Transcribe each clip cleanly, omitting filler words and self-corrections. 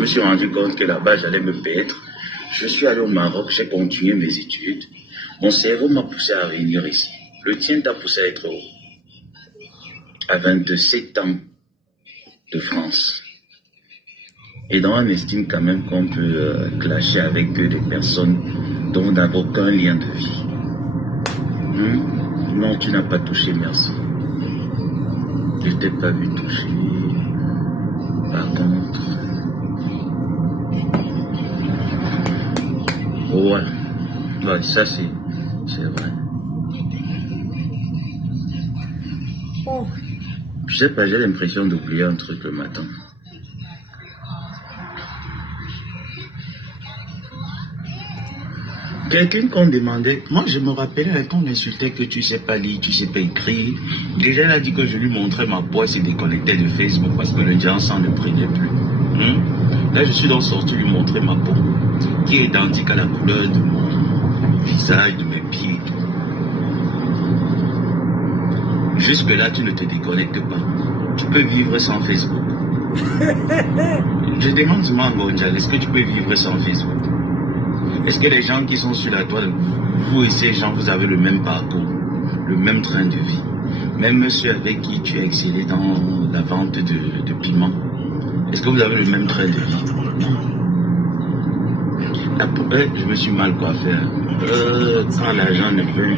Je me suis rendu compte que là-bas, j'allais me perdre. Je suis allé au Maroc, j'ai continué mes études. Mon cerveau m'a poussé à venir ici. Le tien t'a poussé à être à 27 ans de France. Et donc, on estime quand même qu'on peut clasher avec des personnes dont vous n'avez aucun lien de vie. Non, tu n'as pas touché, merci. Je t'ai pas vu toucher. Par contre... Ouais, ça c'est vrai. Oh. Je sais pas, j'ai l'impression d'oublier un truc le matin. Quelqu'un qu'on demandait, moi je me rappelais qu'on m'insultait que tu sais pas lire, tu sais pas écrire. Déjà il a dit que je lui montrais ma poids, s'est déconnecté de Facebook parce que le diable s'en ne prenait plus. Là je suis donc sorti lui montrer ma peau, qui est identique à la couleur de mon visage, de mes pieds. Jusque là tu ne te déconnectes pas. Tu peux vivre sans Facebook. Je demande du Ngonjal, est-ce que tu peux vivre sans Facebook? Est-ce que les gens qui sont sur la toile, vous et ces gens, vous avez le même parcours, le même train de vie? Même ceux avec qui tu as excellé dans la vente de piments, est-ce que vous avez le même train de vie? Après, je me suis mal coiffé. Quand l'argent ne veut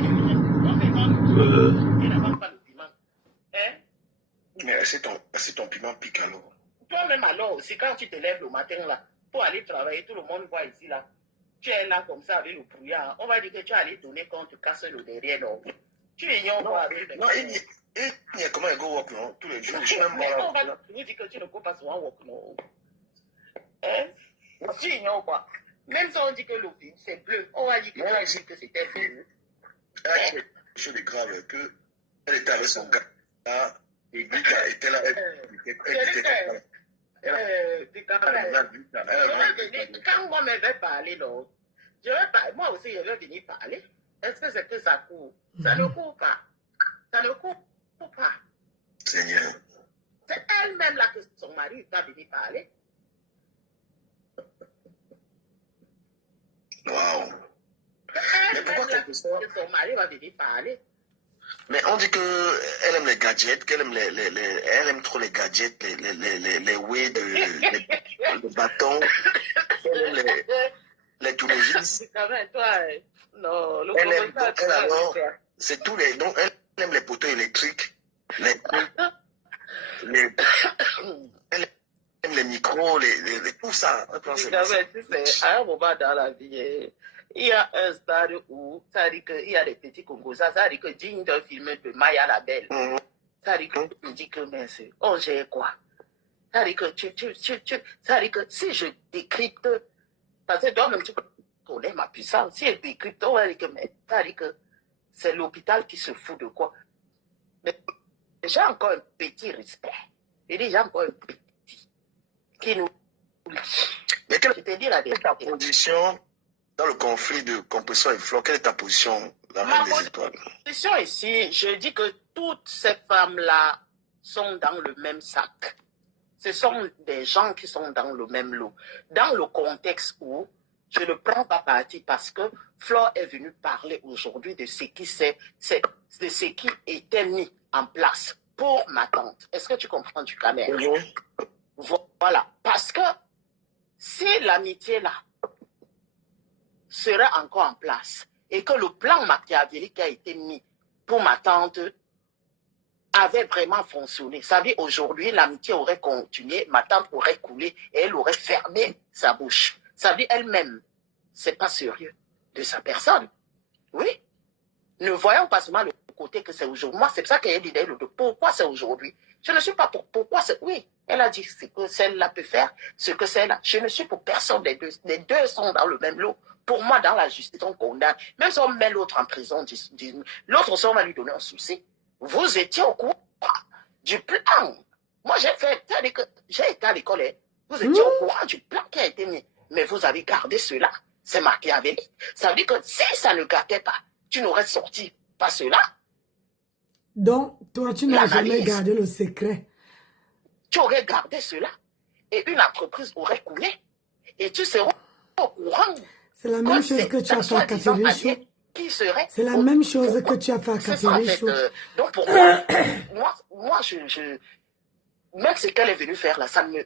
Mais c'est ton piment pique alors. Toi-même alors, c'est quand tu te lèves le matin là, pour aller travailler, tout le monde voit ici là. Tu es là comme ça avec le brouillard. On va dire que tu es allé donner quand tu casses le derrière. Donc. Tu ignores quoi avec non, il y a comment il go walk, non? Tous les jours, je suis même on va vous dire que tu ne peux pas souvent walk, non? Hein? Tu ignores quoi? Même si on dit que le film c'est bleu, on va dire que tu as dit que c'était bleu. Quelque chose de grave, que elle était avec son gars là, et lui était là, quand moi je vais parler, non, moi aussi je vais venir parler. Est-ce que c'est que ça court? Ça ne court pas. Ça ne court pas. Seigneur. C'est elle-même là que son mari va venir parler. Waouh. Mais pourquoi que son mari va venir parler? Mais on dit qu'elle aime les gadgets, qu'elle aime elle aime trop les gadgets, les way de bâton, elle aime les tournevis. Non, elle aime, c'est tous les, donc elle aime les poteaux électriques, elle aime les micros, tout ça. C'est à un moment dans la vie. Il y a un stade où ça dit qu'il y a des petits Congos, ça dit que digne d'un film de Maya la Belle. Ça dit que tu dis que mince, on gère quoi? Ça dit que ça dit que si je décrypte, parce que toi-même tu connais ma puissance, si je décrypte, on va dire que mais ça dit que c'est l'hôpital qui se fout de quoi? Mais j'ai encore un petit respect. Et déjà encore un petit qui nous. Mais quelle est ta position dans le conflit de Compression et Flo? Quelle est ta position, la reine des étoiles? Ma position ici, je dis que toutes ces femmes-là sont dans le même sac. Ce sont des gens qui sont dans le même lot. Dans le contexte où je ne prends pas parti parce que Flo est venue parler aujourd'hui de ce qui était mis en place pour ma tante. Est-ce que tu comprends du Cameroun? Voilà. Parce que si l'amitié là serait encore en place et que le plan machiavélique qui a été mis pour ma tante avait vraiment fonctionné, ça veut dire aujourd'hui l'amitié aurait continué, ma tante aurait coulé et elle aurait fermé sa bouche. Ça veut dire elle-même, c'est pas sérieux de sa personne. Oui. Ne voyons pas seulement le côté que c'est aujourd'hui. Moi, c'est ça qu'elle dit pourquoi c'est aujourd'hui. Je ne suis pas pour pourquoi c'est. Oui, elle a dit ce que celle-là peut faire, ce que celle-là. Je ne suis pour personne des deux. Les deux sont dans le même lot. Pour moi, dans la justice, on condamne. Même si on met l'autre en prison, l'autre, on va lui donner un souci. Vous étiez au courant du plan. Moi, j'ai été à l'école. Vous étiez au courant du plan qui a été mis. Mais vous avez gardé cela. C'est machiavélique. Ça veut dire que si ça ne gardait pas, tu n'aurais sorti pas cela. Donc, toi, tu n'as jamais gardé le secret. Tu aurais gardé cela. et une entreprise aurait coulé. Et tu seras au courant. C'est la même chose que tu as fait à Katerecho. C'est la même chose que tu as fait à Katerecho. Donc pour moi, même ce qu'elle est venue faire là, ça me,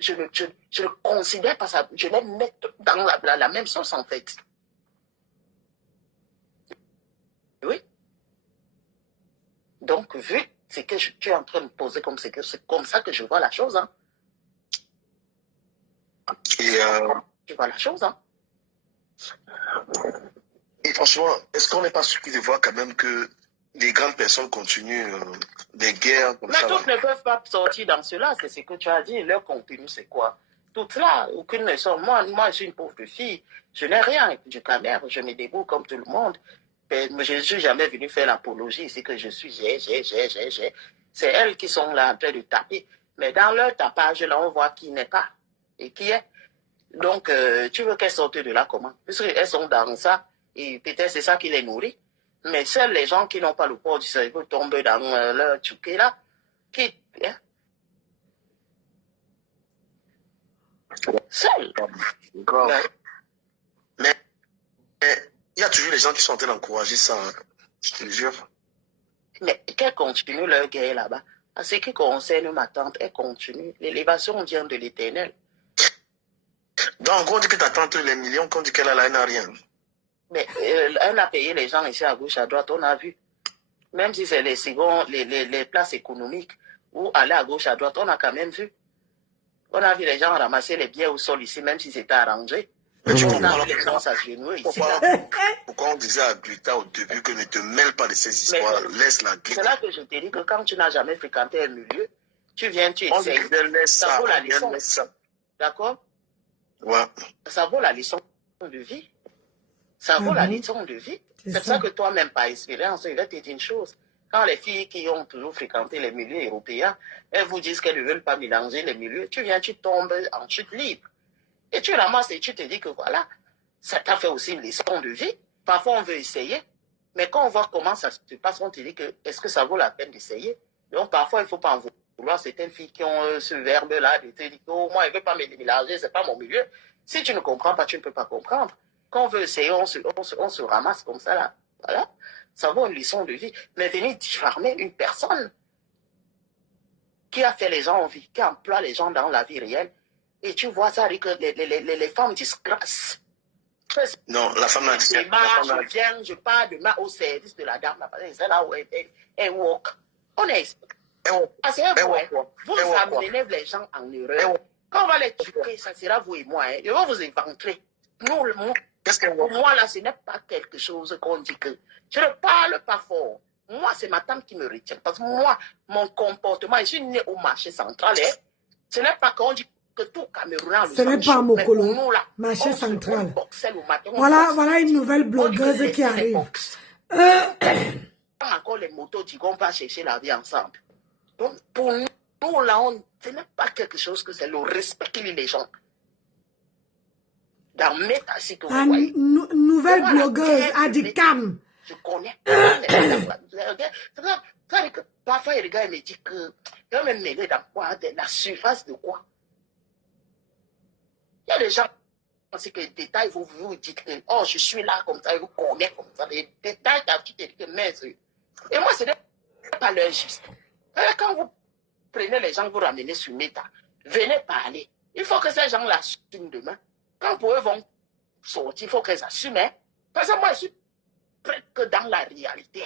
je ne considère pas ça, je les mets dans la même sauce en fait. Oui. Donc, vu ce que tu es en train de poser comme c'est comme ça que je vois la chose. Hein. Je vois la chose. Hein. Et franchement, est-ce qu'on n'est pas surpris de voir quand même que les grandes personnes continuent des guerres comme ça? Mais toutes ne peuvent pas sortir dans cela, c'est ce que tu as dit. Leur contenu, c'est quoi? Toutes là, aucune ne sort. Moi, je suis une pauvre fille. Je n'ai rien du camère. Je me débrouille comme tout le monde. Mais je ne suis jamais venu faire l'apologie. C'est que je suis j'ai. C'est elles qui sont là en train de taper. Mais dans leur tapage, là, on voit qui n'est pas et qui est. Donc, tu veux qu'elles sortent de là comment? Puisqu'elles sont dans ça, et peut-être c'est ça qui les nourrit. Mais seuls les gens qui n'ont pas le port du cerveau tombent dans leur tchouké là. Qui, hein? Seuls. Mais il y a toujours les gens qui sont en train d'encourager ça, hein. Je te le jure. Mais qu'elles continuent leur guerre là-bas. En ce qui concerne ma tante, elle continue. L'élévation vient de l'Éternel. Donc, on dit que ta tante les millions, qu'on dit qu'elle a là, elle n'a rien. Mais elle a payé les gens ici à gauche, à droite, on a vu. Même si c'est les secondes, les places économiques, ou aller à gauche, à droite, on a quand même vu. On a vu les gens ramasser les billets au sol ici, même si c'était arrangé. Mais tu On a vu les gens s'agenouiller ici. Pourquoi on disait à Glita au début que ne te mêle pas de ces histoires, laisse la Glita. C'est là que je te dis que quand tu n'as jamais fréquenté un milieu, tu viens, tu essayes. Ça vaut la leçon. D'accord? Ouais. Ça vaut la leçon de vie. Ça vaut la leçon de vie. C'est pour ça que toi-même, par expérience, je vais te dire une chose. Quand les filles qui ont toujours fréquenté les milieux européens, elles vous disent qu'elles ne veulent pas mélanger les milieux, tu viens, tu tombes en chute libre. Et tu ramasses et tu te dis que voilà, ça t'a fait aussi une leçon de vie. Parfois, on veut essayer. Mais quand on voit comment ça se passe, on te dit que est-ce que ça vaut la peine d'essayer? Donc, parfois, il ne faut pas en vouloir certaines filles qui ont ce verbe-là de te dire que oh, moi, je ne veux pas me mélanger, ce n'est pas mon milieu. Si tu ne comprends pas, tu ne peux pas comprendre. Quand on veut essayer, on se ramasse comme ça, là. Voilà. Ça vaut une leçon de vie. Mais venir diffamer une personne qui a fait les gens en vie, qui emploie les gens dans la vie réelle, et tu vois ça avec les femmes disgrâcent. Non, la femme n'a dit ça. Je viens, je pars demain au service de la dame. C'est là où elle walk. On est. Vous amenez les gens en erreur. Quand on va les tuer, ça sera vous et moi. Je vais vous éventrer. Nous, pour moi, là, ce n'est pas quelque chose qu'on dit que... Je ne parle pas fort. Moi, c'est ma tante qui me retient. Parce que moi, mon comportement, je suis né au marché central. Hein. Ce n'est pas qu'on dit que tout Camerounais... Ce n'est pas Mokolo, marché central. Voilà une nouvelle blogueuse qui arrive. Encore les motos disent qu'on va chercher la vie ensemble. Donc, pour nous, là, ce n'est pas quelque chose que c'est le respect qu'il y a les gens. Dans Métassi que vous voyez. Nouvelle blogueuse, Adikam. Je connais. Parfois, les gars me disent que je vais me mêler dans quoi, la surface de quoi. Il y a des gens qui pensent que les détails, vous dites que oh, je suis là comme ça, vous connaissez comme ça. Les détails, tu te dis que mais. Et moi, ce n'est pas leur juste. Quand vous prenez les gens, vous ramenez sur Méta, venez parler. Il faut que ces gens l'assument demain. Quand pour eux vont sortir, il faut qu'ils assument. Hein? Parce que moi, je suis prêt que dans la réalité.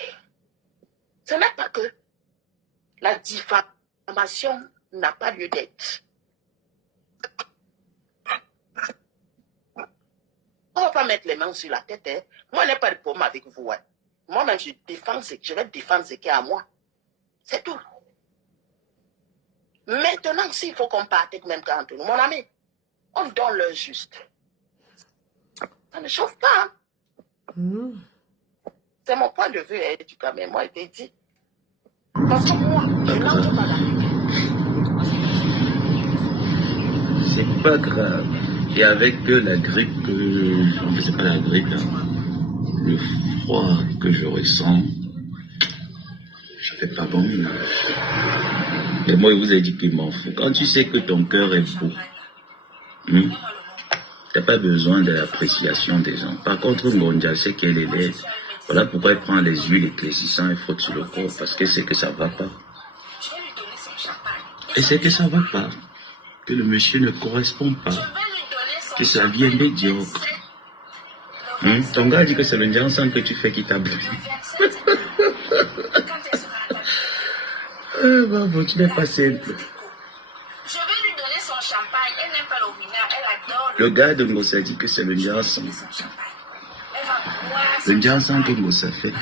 Ce n'est pas que la diffamation n'a pas lieu d'être. On ne va pas mettre les mains sur la tête. Hein? Moi, je n'ai pas de problème avec vous. Hein? Moi-même, je vais défendre ce qui est à moi. C'est tout. Maintenant, s'il faut qu'on parte même quand nous, mon ami, on donne le juste. Ça ne chauffe pas. Hein? C'est mon point de vue, hein, du mais moi, je t'ai dit. Parce que moi, je n'entre pas là. C'est pas grave. Et avec la grippe, c'est pas la grippe, hein, le froid que je ressens, ça fait pas bon ménage. Mais moi, je vous ai dit qu'il m'en fout. Quand tu sais que ton cœur est beau, tu n'as pas besoin de l'appréciation des gens. Par contre, Ngonja sait qu'elle est laide. Voilà pourquoi il prend les huiles éclaircissantes et frotte sur le corps, parce que c'est que ça ne va pas. Et c'est que ça ne va pas. Que le monsieur ne correspond pas. Que sa vie est médiocre. Ton gars dit que c'est le Njansan que tu fais qui t'a brûlé. Bon, tu n'es pas simple. Je vais lui donner son champagne. Elle n'aime pas le winner. Elle adore le gars de Ngossa dit que c'est le Njansan. Le Njansan que Ngossa fait,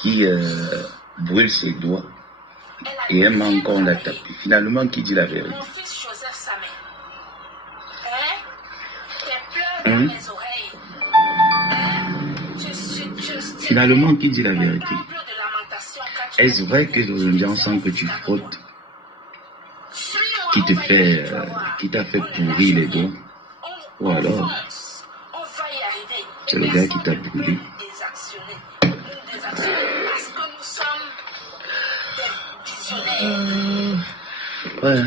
qui brûle ses doigts et aime encore la taper. Finalement, qui dit la vérité? Mon fils Joseph Samé. Tes pleurs dans mes oreilles. Finalement, qui dit la vérité? Est-ce vrai que le Njansan que tu frottes, qui te fait, qui t'a fait pourrir les doigts, ou alors c'est le gars qui t'a brûlé? Ouais.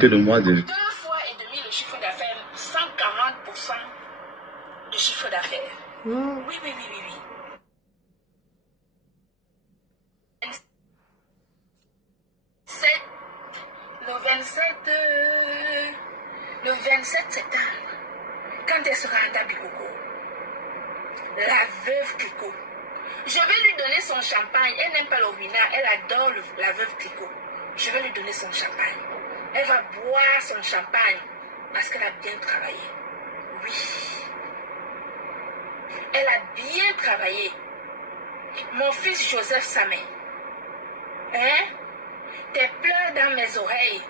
Que le mois de... 2 fois et demi le chiffre d'affaires, 140% de chiffre d'affaires. Oui. Le 27 septembre, quand elle sera à Tabikoko, la veuve Clicquot, je vais lui donner son champagne. Elle n'aime pas le winner, elle adore la veuve Clicquot. Je vais lui donner son champagne. Elle va boire son champagne parce qu'elle a bien travaillé. Oui. Elle a bien travaillé. Mon fils Joseph Samé. Tes pleurs dans mes oreilles.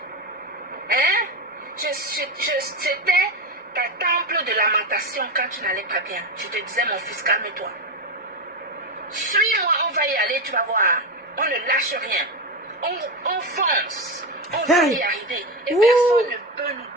J'étais ta temple de lamentation quand tu n'allais pas bien. Je te disais, mon fils, calme-toi. Suis-moi, on va y aller, tu vas voir. On ne lâche rien. On fonce. On va y arriver. Et personne ne peut nous